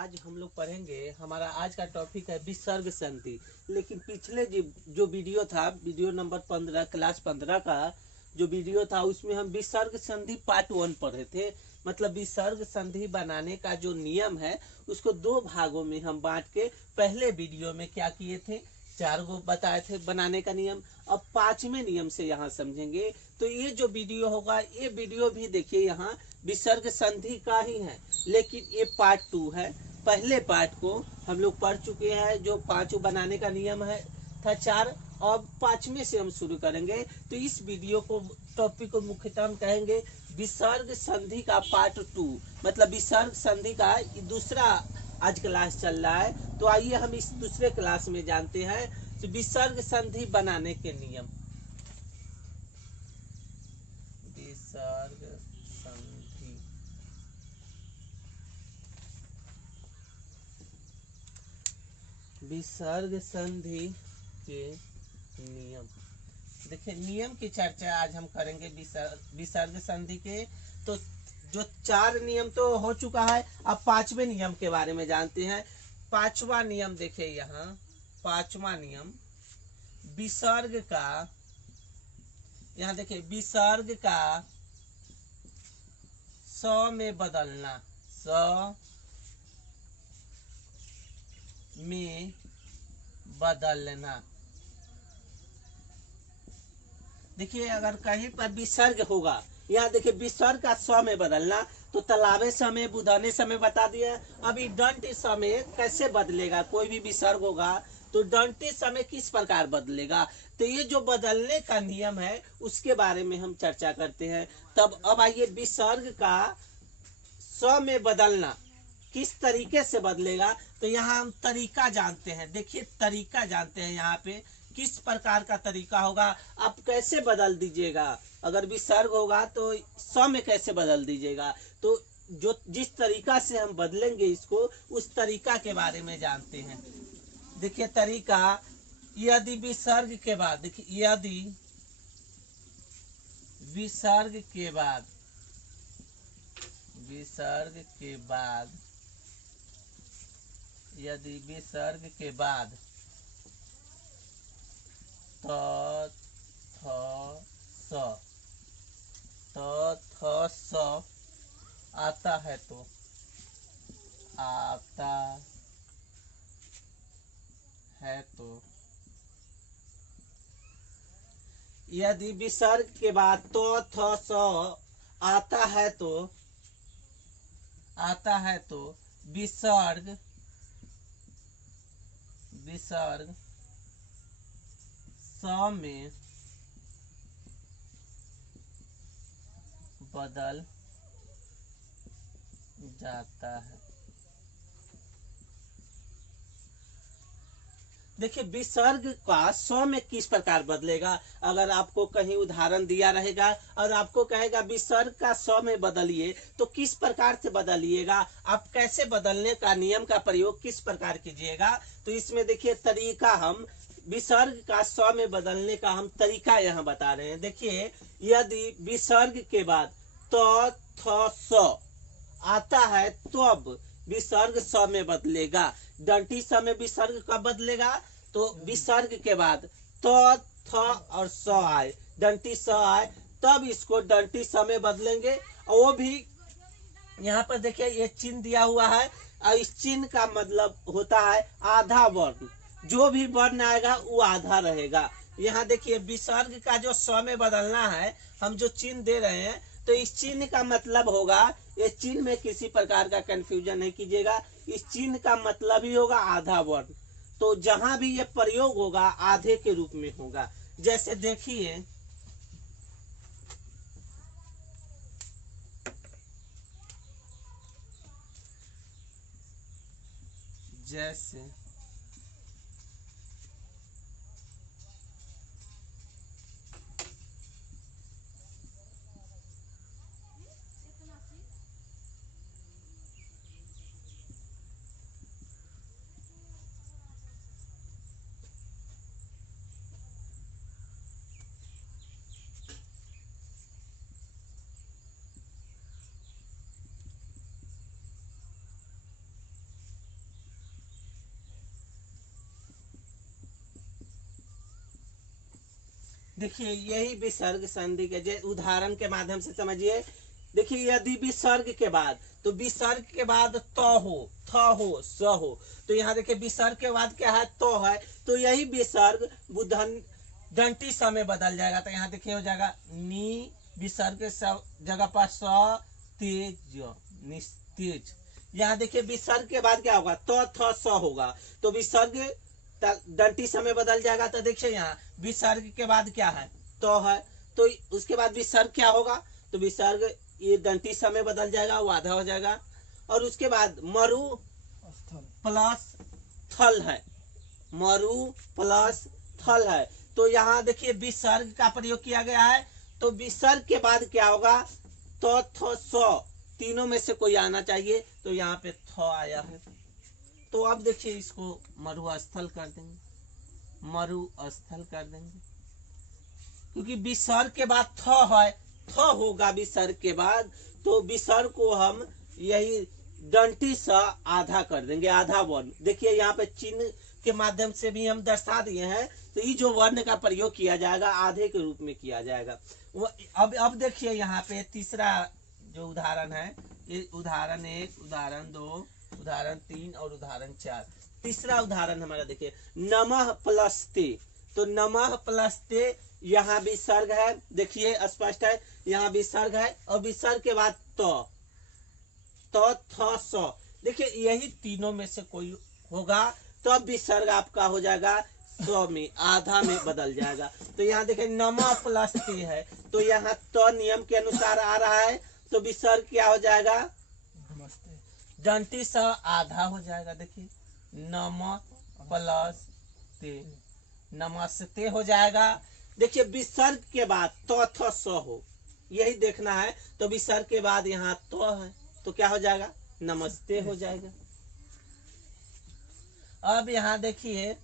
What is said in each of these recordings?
आज हम लोग पढ़ेंगे। हमारा आज का टॉपिक है विसर्ग संधि। लेकिन पिछले जो वीडियो था, वीडियो नंबर 15 क्लास 15 का जो वीडियो था, उसमें हम विसर्ग संधि पार्ट 1 पढ़े थे। मतलब विसर्ग संधि बनाने का जो नियम है उसको दो भागों में हम बांट के पहले वीडियो में क्या किए थे, 4 गो बताए थे बनाने का नियम। अब 5वें नियम से यहाँ समझेंगे। तो ये जो वीडियो होगा, ये वीडियो भी देखिए यहाँ विसर्ग संधि का ही है, लेकिन ये पार्ट 2 है। पहले पार्ट को हम लोग पढ़ चुके हैं, जो 5 बनाने का नियम है था 4। अब 5वें से हम शुरू करेंगे। तो इस वीडियो को टॉपिक को मुख्यतः हम कहेंगे विसर्ग संधि का पार्ट 2। मतलब विसर्ग संधि का दूसरा आज क्लास चल रहा है। तो आइए हम इस दूसरे क्लास में जानते हैं तो विसर्ग संधि बनाने के नियम। विसर्ग संधि, विसर्ग संधि के नियम। देखिए नियम की चर्चा आज हम करेंगे विसर्ग संधि के। तो जो 4 नियम तो हो चुका है, अब 5वें नियम के बारे में जानते हैं। 5वां नियम देखिए यहाँ, 5वां नियम विसर्ग का, यहाँ देखिए विसर्ग का स में बदलना, स में बदलना। देखिए अगर कहीं पर विसर्ग होगा, यहाँ देखिए विसर्ग का स में बदलना, तो तालाबे समय बुधाने समय बता दिया। अभी दंत समय कैसे बदलेगा, कोई भी विसर्ग होगा तो दंती समय किस प्रकार बदलेगा। तो ये जो बदलने का नियम है उसके बारे में हम चर्चा करते हैं। तब अब आइए विसर्ग का स में बदलना किस तरीके से बदलेगा, तो यहाँ हम तरीका जानते हैं। देखिए तरीका जानते हैं, यहाँ पे किस प्रकार का तरीका होगा। आप कैसे बदल दीजिएगा, अगर विसर्ग होगा तो स में कैसे बदल दीजिएगा। तो जो जिस तरीका से हम बदलेंगे इसको, उस तरीका के बारे में जानते हैं। देखिए तरीका, यदि विसर्ग के बाद, देखिए यदि विसर्ग के बाद, विसर्ग के बाद, यदि विसर्ग के बाद त थ स आता है, तो आता है तो, यदि विसर्ग के बाद तो थ स आता है तो, आता है तो विसर्ग, विसर्ग स में बदल जाता है। देखिए विसर्ग का स में किस प्रकार बदलेगा, अगर आपको कहीं उदाहरण दिया रहेगा और आपको कहेगा विसर्ग का स में बदलिए, तो किस प्रकार से बदलिएगा, आप कैसे बदलने का नियम का प्रयोग किस प्रकार कीजिएगा। तो इसमें देखिए तरीका, हम विसर्ग का स में बदलने का हम तरीका यहाँ बता रहे हैं। देखिए यदि विसर्ग के बाद त थ स आता है तो अब विसर्ग स में बदलेगा। दंती स में विसर्ग कब बदलेगा, तो विसर्ग के बाद तो थ और स आए, दंती स आए, तब इसको दंती स में बदलेंगे। और वो भी यहाँ पर देखिए ये चिन्ह दिया हुआ है, और इस चिन्ह का मतलब होता है आधा वर्ण। जो भी वर्ण आएगा वो आधा रहेगा। यहाँ देखिए विसर्ग का जो स में बदलना है, हम जो चिन्ह दे रहे हैं, तो इस चिन्ह का मतलब होगा, ये चिन्ह में किसी प्रकार का कंफ्यूजन नहीं कीजिएगा, इस चिन्ह का मतलब ही होगा आधा वर्ण। तो जहां भी ये प्रयोग होगा आधे के रूप में होगा। जैसे देखिए, जैसे देखिए यही विसर्ग संधि के उदाहरण के माध्यम से समझिए। देखिए यदि विसर्ग के बाद, तो विसर्ग के बाद त हो, थ हो, स हो, तो यहाँ देखिए विसर्ग के बाद क्या है, तो है, तो यही विसर्ग बुधन दंती स में बदल जाएगा। तो यहाँ देखिए हो जाएगा नी, विसर्ग के जगह पर स, तेज, निस्तेज। यहाँ देखिए विसर्ग के बाद क्या होगा, तो थ स होगा, तो विसर्ग दंती स में बदल जाएगा। तो देखिए यहाँ विसर्ग के बाद क्या है, तो है, तो उसके बाद विसर्ग क्या होगा, तो विसर्ग ये दंती स में बदल जाएगा, वो आधा हो जाएगा। और उसके बाद मरु प्लस थल है, मरु प्लस थल है, तो यहाँ देखिए विसर्ग का प्रयोग किया गया है। तो विसर्ग के बाद क्या होगा, तो थ स, तीनों में से कोई आना चाहिए, तो यहाँ पे थ आया है। तो अब देखिए इसको मरुस्थल कर देंगे, मरुस्थल कर देंगे, क्योंकि विसर्ग के बाद थ है, थ होगा विसर्ग के बाद, तो विसर्ग को हम यही दंती स आधा कर देंगे, आधा वर्ण। देखिए यहाँ पे चिन्ह के माध्यम से भी हम दर्शा दिए हैं, तो ये जो वर्ण का प्रयोग किया जाएगा आधे के रूप में किया जाएगा। अब देखिए यहाँ पे तीसरा जो उदाहरण है, ये उदाहरण 1, उदाहरण 2, उदाहरण 3 और उदाहरण 4। तीसरा उदाहरण हमारा देखिए नमः प्लस ते, तो नमः प्लस ते यहाँ विसर्ग है, देखिए स्पष्ट है, यहाँ विसर्ग है और विसर्ग के बाद तो थ स। देखिए यही तीनों में से कोई होगा, तो अब विसर्ग आपका हो जाएगा 100 में, आधा में बदल जाएगा। तो यहाँ देखिए नमः प्लस ते है, तो यहाँ तो नियम के अनुसार आ रहा है, तो विसर्ग क्या हो जाएगा, दंती स आधा हो जाएगा। देखिए नमः प्लस ते, नमस्ते हो जाएगा। देखिए विसर्ग के बाद तो थ स हो, यही देखना है, तो विसर्ग के बाद यहाँ तो है, तो क्या हो जाएगा, नमस्ते हो जाएगा। अब यहाँ देखिए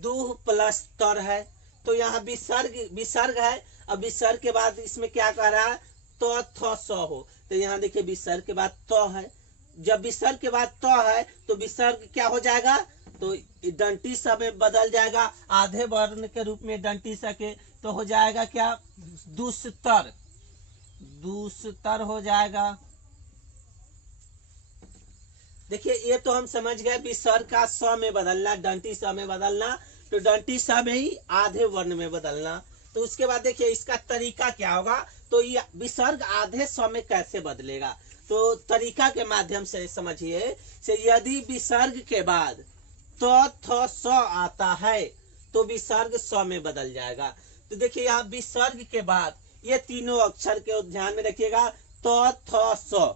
दुह प्लस तर है, तो यहाँ विसर्ग है, अब विसर्ग के बाद इसमें क्या कह रहा है, तो थ स हो, तो यहाँ देखिए विसर्ग के बाद तो है, जब विसर्ग के बाद तो है तो विसर्ग क्या हो जाएगा, तो दंती स में बदल जाएगा, आधे वर्ण के रूप में दंती स के, तो हो जाएगा क्या, दुस्तर, दुस्तर हो जाएगा। देखिए ये तो हम समझ गए विसर्ग का स में बदलना, दंती स में बदलना, तो दंती स में ही आधे वर्ण में बदलना। तो उसके बाद देखिए इसका तरीका क्या होगा, तो ये विसर्ग आधे स में कैसे बदलेगा, तो तरीका के माध्यम से समझिए। से यदि विसर्ग के बाद तो थ स आता है, तो विसर्ग स में बदल जाएगा। तो देखिए यहाँ विसर्ग के बाद ये तीनों अक्षर के ध्यान में रखिएगा, तो थ स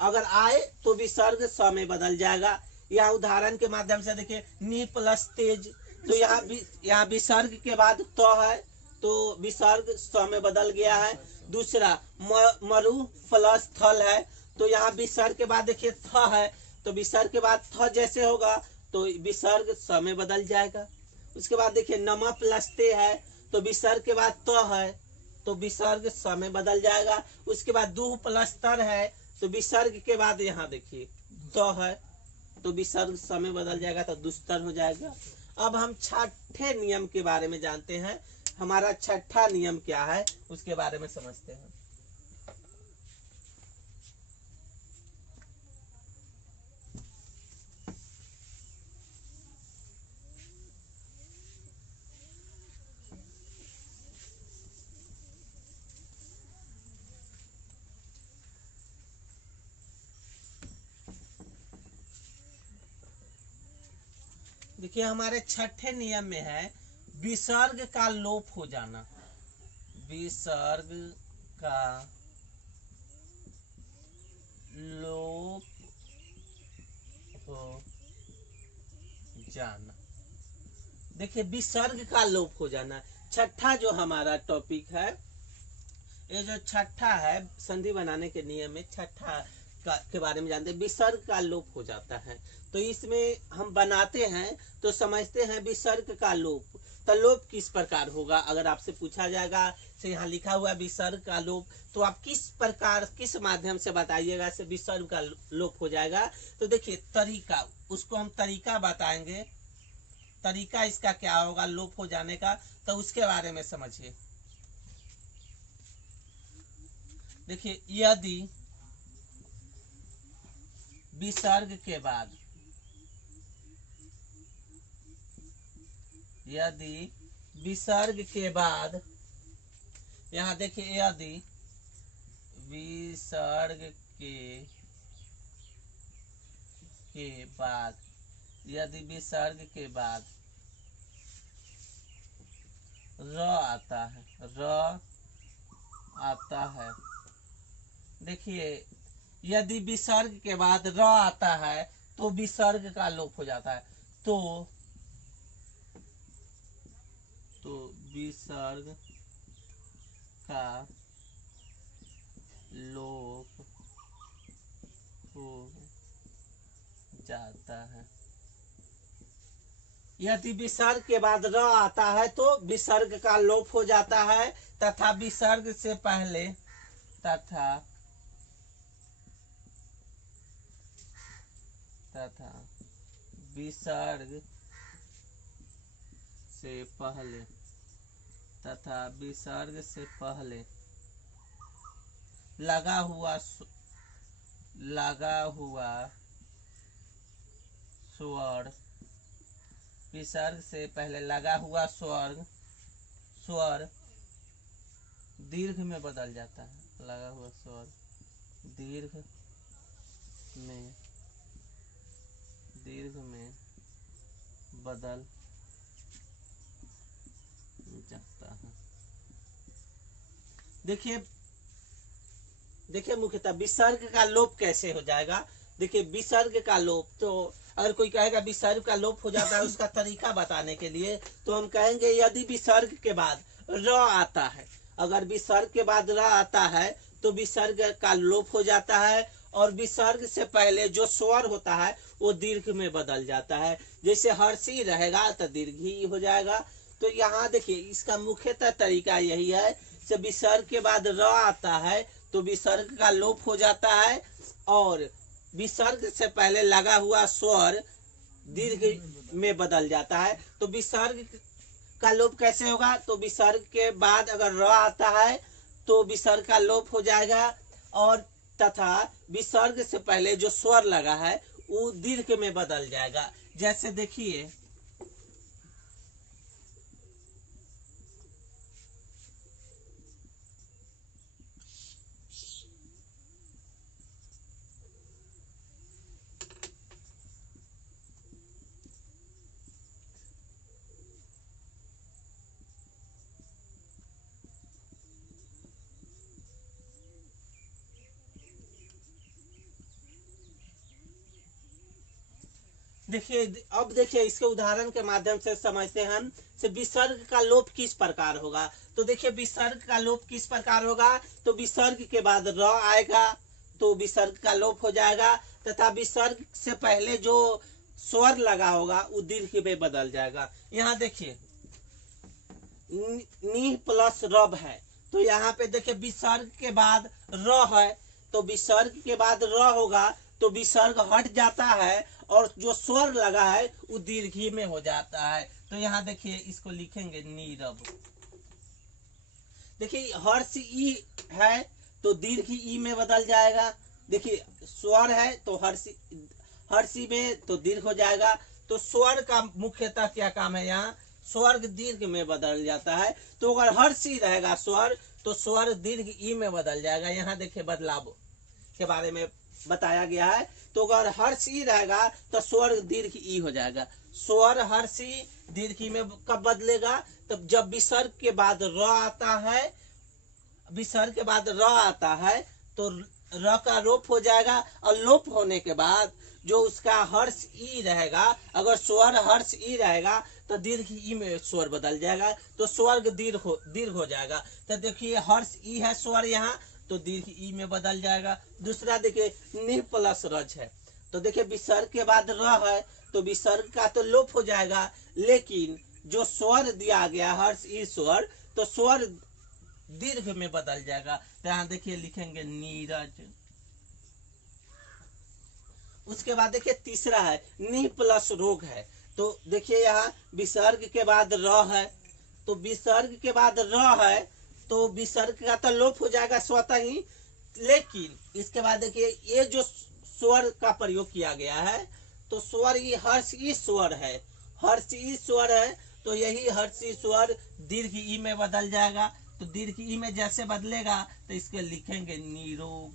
अगर आए तो विसर्ग स में बदल जाएगा। यहाँ उदाहरण के माध्यम से देखिए नी प्लस तेज, तो यहाँ विसर्ग के बाद तो है, तो विसर्ग स में बदल गया है। दूसरा मरु प्लस थल है, तो यहाँ विसर्ग के बाद देखिए थ है, तो विसर्ग के बाद थ जैसे होगा तो विसर्ग स में बदल जाएगा। उसके बाद देखिए नमः प्लस ते है, तो विसर्ग के बाद तो है, तो विसर्ग स में बदल जाएगा। उसके बाद दुह प्लस तर है, तो विसर्ग के बाद यहाँ देखिए तो है, तो विसर्ग स में बदल जाएगा, तो दुस्तर हो जाएगा। अब हम छठे नियम के बारे में जानते हैं, हमारा छठा नियम क्या है उसके बारे में समझते हैं। देखिए हमारे छठे नियम में है विसर्ग का लोप हो जाना, विसर्ग का लोप हो जाना। देखिए विसर्ग का लोप हो जाना, छठा जो हमारा टॉपिक है, ये जो छठा है संधि बनाने के नियम में छठा के बारे में जानते हैं। विसर्ग का लोप हो जाता है, तो इसमें हम बनाते हैं तो समझते हैं विसर्ग का लोप, तो लोप किस प्रकार होगा। अगर आपसे पूछा जाएगा से यहाँ लिखा हुआ विसर्ग का लोप, तो आप किस प्रकार किस माध्यम से बताइएगा से विसर्ग का लोप हो जाएगा। तो देखिए तरीका, उसको हम तरीका बताएंगे। तरीका इसका क्या होगा लोप हो जाने का, तो उसके बारे में समझिए। देखिए यदि विसर्ग के बाद, यदि विसर्ग के बाद, यहाँ देखिए यदि विसर्ग के बाद, यदि विसर्ग के बाद र आता है, र आता है, देखिए यदि विसर्ग के बाद र आता है तो विसर्ग का लोप हो जाता है, तो विसर्ग का लोप हो जाता है। यदि विसर्ग के बाद र आता है तो विसर्ग का लोप हो जाता है, तथा विसर्ग से पहले, तथा विसर्ग से पहले, तथा विसर्ग से पहले लगा हुआ स्वर, विसर्ग से पहले लगा हुआ स्वर दीर्घ में बदल जाता है, लगा हुआ स्वर दीर्घ में बदल जाता है। देखिए मुख्यतः विसर्ग का लोप कैसे हो जाएगा। देखिए विसर्ग का लोप, तो अगर कोई कहेगा विसर्ग का लोप हो जाता है उसका तरीका बताने के लिए, तो हम कहेंगे यदि विसर्ग के बाद र आता है, अगर विसर्ग के बाद र आता है तो विसर्ग का लोप हो जाता है, और विसर्ग से पहले जो स्वर होता है वो दीर्घ में बदल जाता है। जैसे हर्षी रहेगा तो दीर्घ ही हो जाएगा। तो यहाँ देखिए इसका मुख्यतः तरीका यही है, जब विसर्ग के बाद र आता है तो विसर्ग का लोप हो जाता है, और विसर्ग से पहले लगा हुआ स्वर दीर्घ में बदल जाता है। तो विसर्ग का लोप कैसे होगा, तो विसर्ग के बाद अगर र आता है तो विसर्ग का लोप हो जाएगा, और तथा विसर्ग से पहले जो स्वर लगा है वो दीर्घ में बदल जाएगा। जैसे देखिए अब देखिए इसके उदाहरण के माध्यम से समझते हैं हम से विसर्ग का लोप किस प्रकार होगा। तो देखिए विसर्ग का लोप किस प्रकार होगा, तो विसर्ग के बाद र आएगा तो विसर्ग का लोप हो जाएगा, तथा विसर्ग से पहले जो स्वर लगा होगा वो दीर्घ में बदल जाएगा। यहाँ देखिए नी प्लस रब है, तो यहाँ पे देखिए विसर्ग के बाद र है, तो विसर्ग के बाद र होगा तो विसर्ग हट जाता है और जो स्वर लगा है वो दीर्घी में हो जाता है। तो यहाँ देखिए इसको लिखेंगे नीरब। देखिए हर्ष ई है तो दीर्घ ई में बदल जाएगा। देखिए स्वर है तो हर्षी में तो दीर्घ हो जाएगा। तो स्वर का मुख्यतः क्या काम है, यहाँ स्वर्ग दीर्घ में बदल जाता है। तो अगर हर्षी रहेगा स्वर तो स्वर दीर्घ ई में बदल जाएगा। यहाँ देखिए बदलाव के बारे में बताया गया है। तो अगर हर्षी रहेगा तो स्वर दीर्घ ई हो जाएगा। स्वर हर्षी दीर्घ ई में कब बदलेगा, तब जब विसर्ग के बाद र आता है, विसर्ग के बाद र आता है तो र का लोप हो जाएगा, और लोप होने के बाद जो उसका हर्ष ई रहेगा, अगर स्वर हर्ष ई रहेगा तो दीर्घ ई में स्वर बदल जाएगा, तो स्वर्ग दीर्घ हो जाएगा। तो देखिए हर्ष ई है स्वर यहाँ, तो दीर्घ ई में बदल जाएगा। दूसरा देखिए निह प्लस रज है, तो देखिए विसर्ग के बाद र है तो विसर्ग का तो लोप हो जाएगा, लेकिन जो स्वर दिया गया हर्ष ई स्वर, तो स्वर दीर्घ में बदल जाएगा। तो यहाँ देखिए लिखेंगे नीरज। उसके बाद देखिए तीसरा है निह प्लस रोग है, तो देखिए यहाँ विसर्ग के बाद र है, तो विसर्ग के बाद र है तो विसर्ग का तो लोप हो जाएगा स्वतः ही। लेकिन इसके बाद देखिए ये जो स्वर का प्रयोग किया गया है, तो स्वर ये हर्ष ई स्वर है, हर्ष ई स्वर है, तो यही हर्ष ई स्वर दीर्घ ई में बदल जाएगा। तो दीर्घ ई में जैसे बदलेगा तो इसके लिखेंगे निरोग।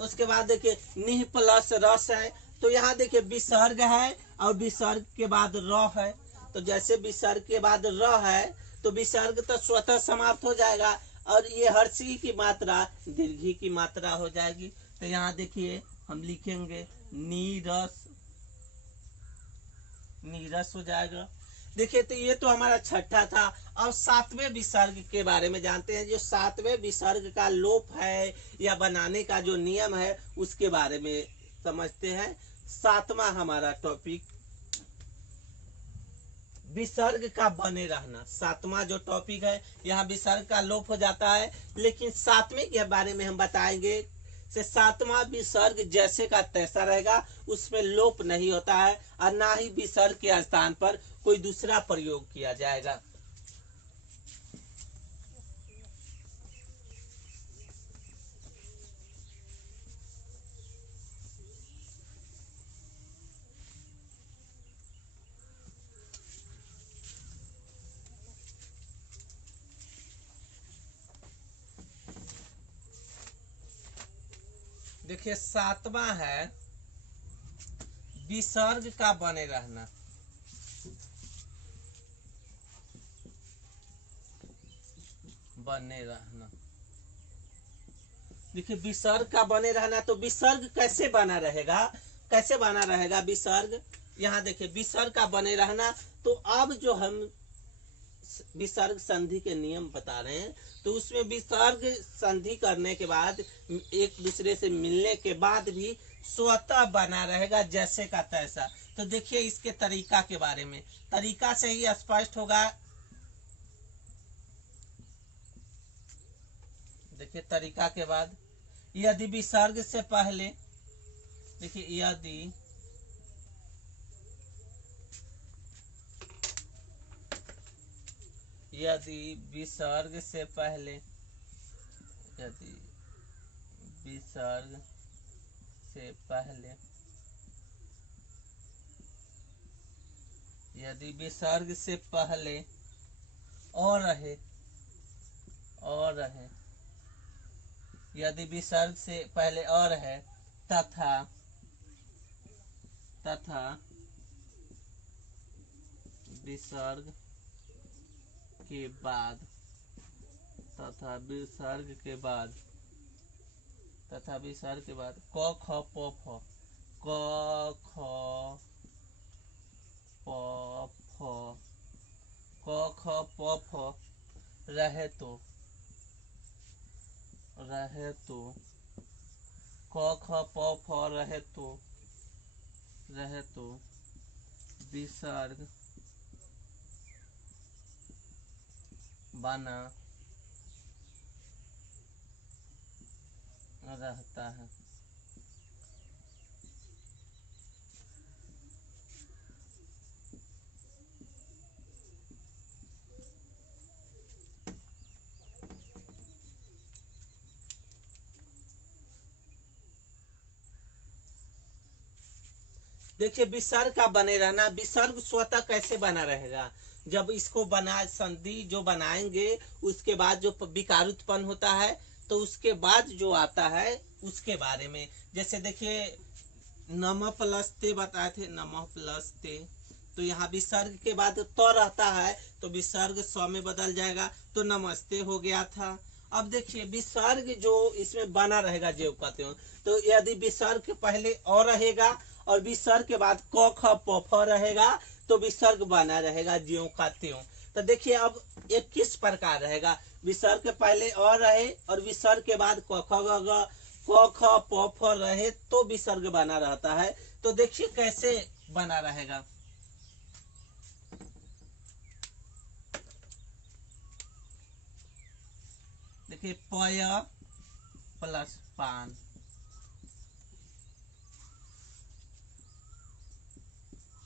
उसके बाद देखिए निह प्लस रस है, तो यहाँ देखिए विसर्ग है और विसर्ग के बाद र है, तो जैसे विसर्ग के बाद र है तो विसर्ग तो स्वतः समाप्त हो जाएगा और ये हर्षी की मात्रा दीर्घी की मात्रा हो जाएगी। तो यहाँ देखिए हम लिखेंगे नीरस, नीरस हो जाएगा। देखिए तो ये तो हमारा छठा था। अब सातवें विसर्ग के बारे में जानते हैं। जो सातवें विसर्ग का लोप है या बनाने का जो नियम है उसके बारे में समझते हैं। सातवां हमारा टॉपिक विसर्ग का बने रहना। सातवां जो टॉपिक है, यहाँ विसर्ग का लोप हो जाता है, लेकिन सातवें के बारे में हम बताएंगे से सातवां विसर्ग जैसे का तैसा रहेगा, उसमें लोप नहीं होता है और ना ही विसर्ग के स्थान पर कोई दूसरा प्रयोग किया जाएगा। देखिए सातवां है विसर्ग का बने रहना। बने रहना, देखिए विसर्ग का बने रहना, तो विसर्ग कैसे बना रहेगा, कैसे बना रहेगा विसर्ग। यहाँ देखिए विसर्ग का बने रहना, तो अब जो हम विसर्ग संधि के नियम बता रहे हैं, तो उसमें विसर्ग संधि करने के बाद एक दूसरे से मिलने के बाद भी स्वतः बना रहेगा जैसे का तैसा। तो देखिए इसके तरीका के बारे में, तरीका से ही स्पष्ट होगा। देखिए तरीका के बाद यदि विसर्ग से पहले, देखिए यदि विसर्ग से पहले, यदि विसर्ग से पहले, यदि विसर्ग से पहले और रहे, और रहे, यदि विसर्ग से पहले और है तथा, तथा विसर्ग के बाद, तथा विसर्ग के बाद, तथा विसर्ग के बाद क ख प फ, क ख प फ, क ख प फ रहे तो, रहे तो, क ख प फ रहे तो, रहे तो विसर्ग बना रहता है। देखिए विसर्ग का बने रहना, विसर्ग स्वतः कैसे बना रहेगा, जब इसको बना संधि जो बनाएंगे उसके बाद जो विकार उत्पन्न होता है, तो उसके बाद जो आता है उसके बारे में। जैसे देखिए नमः प्लस ते बताए थे, नमः प्लस ते, तो यहाँ विसर्ग के बाद तो रहता है, तो विसर्ग स्व में बदल जाएगा, तो नमस्ते हो गया था। अब देखिए विसर्ग जो इसमें बना रहेगा जो कहते हो, तो यदि विसर्ग के पहले और रहेगा और विसर्ग के बाद क ख प फ रहेगा, तो विसर्ग बना रहेगा ज्यों का त्यों। तो देखिए अब ये किस प्रकार रहेगा, विसर्ग के पहले और रहे और विसर्ग के बाद क ख ग क ख प फ रहे तो विसर्ग बना रहता है। तो देखिए कैसे बना रहेगा। देखिए पय प्लस पान,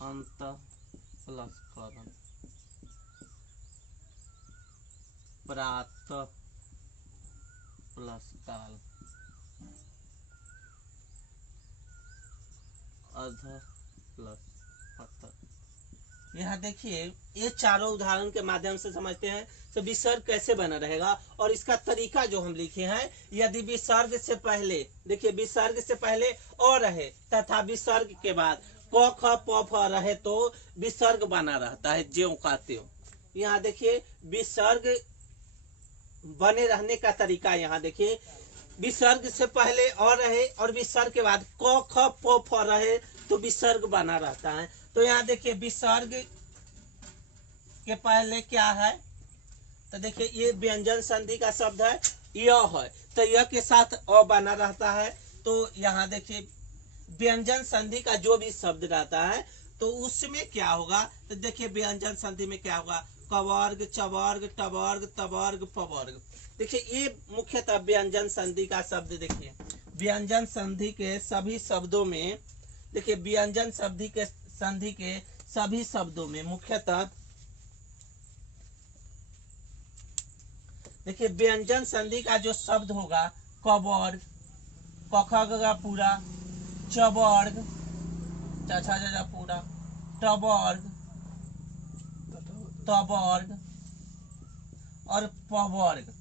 अंत प्लस करण, प्रातः प्लस काल, अध प्लस पत। यहाँ देखिए ये चारों उदाहरण के माध्यम से समझते हैं तो विसर्ग कैसे बना रहेगा और इसका तरीका जो हम लिखे हैं। यदि विसर्ग से पहले देखिए विसर्ग से पहले अ रहे तथा विसर्ग के बाद क ख प फ रहे तो विसर्ग बना रहता है ज्यों का त्यों। यहाँ देखिए विसर्ग बने रहने का तरीका, यहाँ देखिए विसर्ग से पहले अ रहे और विसर्ग के बाद क ख प फ रहे तो विसर्ग बना रहता है। तो यहाँ देखिए विसर्ग के पहले क्या है, तो देखिए ये व्यंजन संधि का शब्द है य है, तो य के साथ अ बना रहता है। तो यहाँ देखिए व्यंजन संधि का जो भी शब्द रहता है तो उसमें क्या होगा, तो देखिए व्यंजन संधि में क्या होगा, कवर्ग, चवर्ग, टवर्ग, तवर्ग, पवर्ग। देखिए ये मुख्यतः व्यंजन संधि का शब्द। देखिए व्यंजन संधि के सभी शब्दों में, देखिए व्यंजन संधि के सभी शब्दों में मुख्यतः देखिए व्यंजन संधि का जो शब्द होगा कवर्ग, क ख ग घ पूरा, चवर्ग, च छ ज झ पूरा, टवर्ग, तवर्ग और पवर्ग,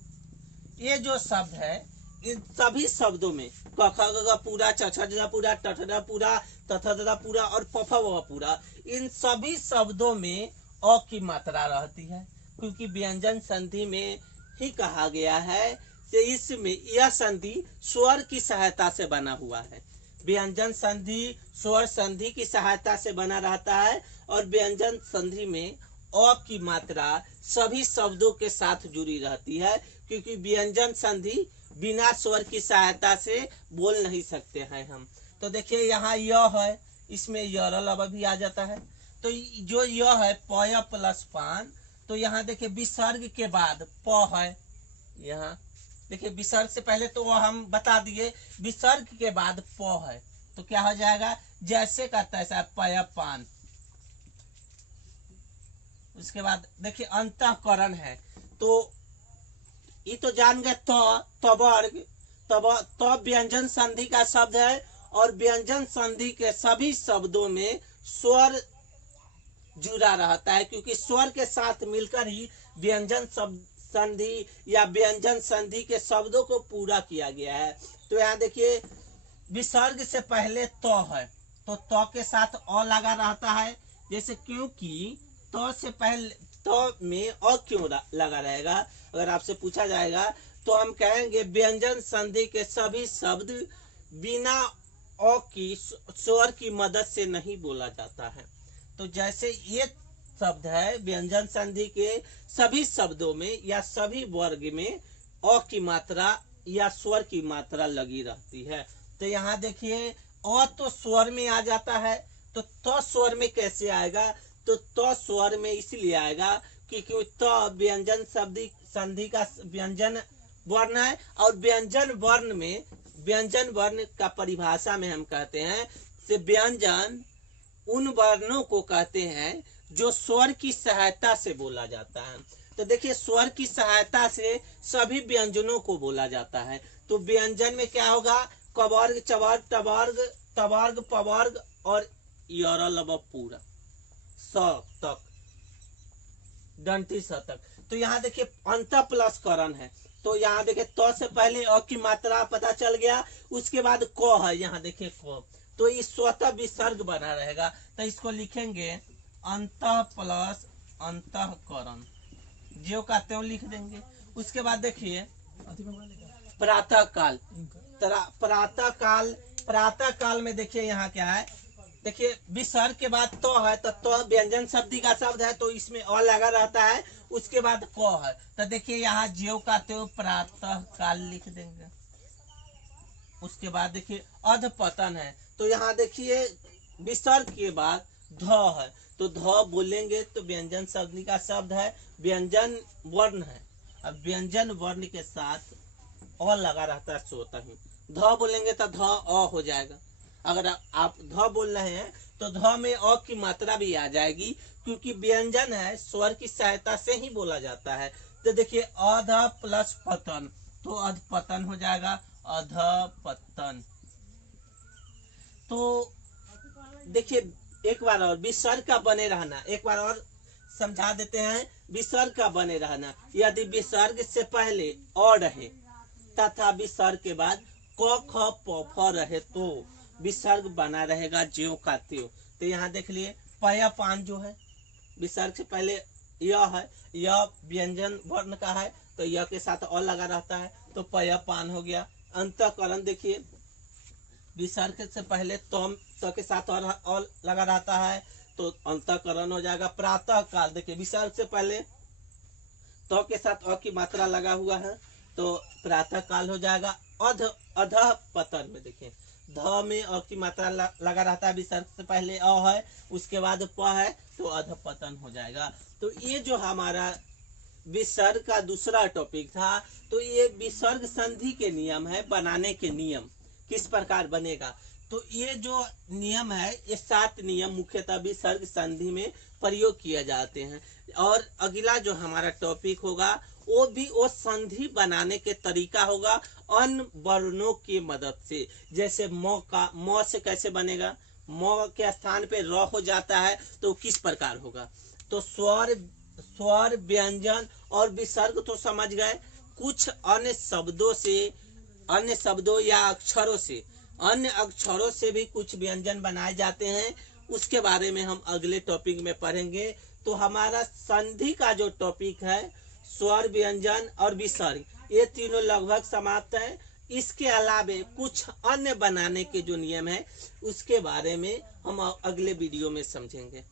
ये जो शब्द है इन सभी शब्दों में क ख ग घ पूरा, च छ ज झ पूरा, ट ठ ड पूरा, त थ द द पूरा और प फ व पूरा, इन सभी शब्दों में अ की मात्रा रहती है, क्योंकि व्यंजन संधि में ही कहा गया है कि इसमें यह संधि स्वर की सहायता से बना हुआ है। व्यंजन संधि स्वर संधि की सहायता से बना रहता है और व्यंजन संधि में अ की मात्रा सभी शब्दों के साथ जुड़ी रहती है, क्योंकि व्यंजन संधि बिना स्वर की सहायता से बोल नहीं सकते हैं हम। तो देखिए यहाँ य है, इसमें य लब भी आ जाता है। तो जो य है पय प्लस पान, तो यहाँ देखिए विसर्ग के बाद प है, यहाँ देखिए विसर्ग से पहले तो वो हम बता दिए, विसर्ग के बाद प है तो क्या हो जाएगा, जैसे का तैसा पय पान। उसके बाद देखिए अंतःकरण है, तो ये तो जान गए तवर्ग, तब व्यंजन संधि का शब्द है और व्यंजन संधि के सभी शब्दों में स्वर जुड़ा रहता है, क्योंकि स्वर के साथ मिलकर ही व्यंजन संधि या व्यंजन संधि के शब्दों को पूरा किया गया है। तो यहाँ देखिए विसर्ग से पहले है तो के साथ अ लगा रहता है, जैसे क्योंकि से पहले में अ क्यों लगा रहेगा, अगर आपसे पूछा जाएगा तो हम कहेंगे व्यंजन संधि के सभी शब्द बिना अ की स्वर की मदद से नहीं बोला जाता है। तो जैसे ये शब्द है व्यंजन संधि के सभी शब्दों में या सभी वर्ग में अ की मात्रा या स्वर की मात्रा लगी रहती है। तो यहाँ देखिए अ तो स्वर में आ जाता है, तो स्वर में कैसे आएगा, तो स्वर में इसलिए आएगा क्योंकि व्यंजन संधि का व्यंजन वर्ण है और व्यंजन वर्ण में, व्यंजन वर्ण का परिभाषा में हम कहते हैं से व्यंजन उन वर्णों को कहते हैं जो स्वर की सहायता से बोला जाता है। तो देखिए स्वर की सहायता से सभी व्यंजनों को बोला जाता है। तो व्यंजन में क्या होगा, कवर्ग, चवर्ग, टवर्ग, तवर्ग, पवर्ग और य लब पूरा स तक, दंती स तक। तो यहाँ देखिए अंत प्लस करण है, तो यहाँ देखिए तो से पहले अ की मात्रा पता चल गया, उसके बाद क है, यहाँ देखिए क, तो ये स्वतः विसर्ग बना रहेगा। तो इसको लिखेंगे अंत प्लस अंतःकरण, ज्यों का त्यों लिख देंगे। उसके बाद देखिए प्रातः काल, प्रातः काल में देखिए यहाँ क्या है, देखिए विसर्ग के बाद तो है, तो व्यंजन शब्द का शब्द है तो इसमें अ लगा रहता है, उसके बाद क है, तो देखिए यहाँ ज्यों का त्यों प्रातः काल लिख देंगे। उसके बाद देखिए अध पतन है, तो यहाँ देखिए विसर्ग के बाद ध है, तो ध बोलेंगे तो व्यंजन शब्द का शब्द है, व्यंजन वर्ण है। अब व्यंजन वर्ण के साथ अ लगा रहता है स्वतः ही, ध बोलेंगे तो ध अ हो जाएगा। अगर आप ध बोल रहे हैं तो ध में अ की मात्रा भी आ जाएगी, क्योंकि व्यंजन है स्वर की सहायता से ही बोला जाता है। तो देखिए अध प्लस पतन, तो अधपतन हो जाएगा, अधपतन। तो देखिए एक बार और विसर्ग का बने रहना, एक बार और समझा देते हैं। विसर्ग का बने रहना, यदि विसर्ग से पहले अ रहे तथा विसर्ग के बाद क ख प फ रहे तो विसर्ग बना रहेगा ज्यों का त्यों। तो यहाँ देख लिए पया पान जो है विसर्ग से पहले य है, यह व्यंजन वर्ण का है तो य के साथ अ लगा रहता है, तो पया पान हो गया। अंतःकरण देखिए विसर्ग से पहले तम त के साथ और लगा रहता है तो अंतःकरण हो जाएगा। प्रातः काल देखिए विसर्ग से पहले तो के साथ अ की मात्रा लगा हुआ है तो प्रातः काल हो जाएगा। अधः पतन में देखिए ध में अ की मात्रा लगा रहता है, विसर्ग से पहले अ है उसके बाद प है तो अधः पतन हो जाएगा। तो ये जो हमारा विसर्ग का दूसरा टॉपिक था, तो ये विसर्ग संधि के नियम है, बनाने के नियम किस प्रकार बनेगा। तो ये जो नियम है ये 7 नियम मुख्यतः विसर्ग संधि में प्रयोग किए जाते हैं। और अगला जो हमारा टॉपिक होगा वो भी वो संधि बनाने के तरीका होगा अन्य वर्णों की मदद से। जैसे म से कैसे बनेगा, म के स्थान पे र हो जाता है तो किस प्रकार होगा। तो स्वर व्यंजन और विसर्ग तो समझ गए, कुछ अन्य शब्दों या अन्य अक्षरों से भी कुछ व्यंजन बनाए जाते हैं, उसके बारे में हम अगले टॉपिक में पढ़ेंगे। तो हमारा संधि का जो टॉपिक है स्वर व्यंजन और विसर्ग, ये तीनों लगभग समाप्त है। इसके अलावे कुछ अन्य बनाने के जो नियम है उसके बारे में हम अगले वीडियो में समझेंगे।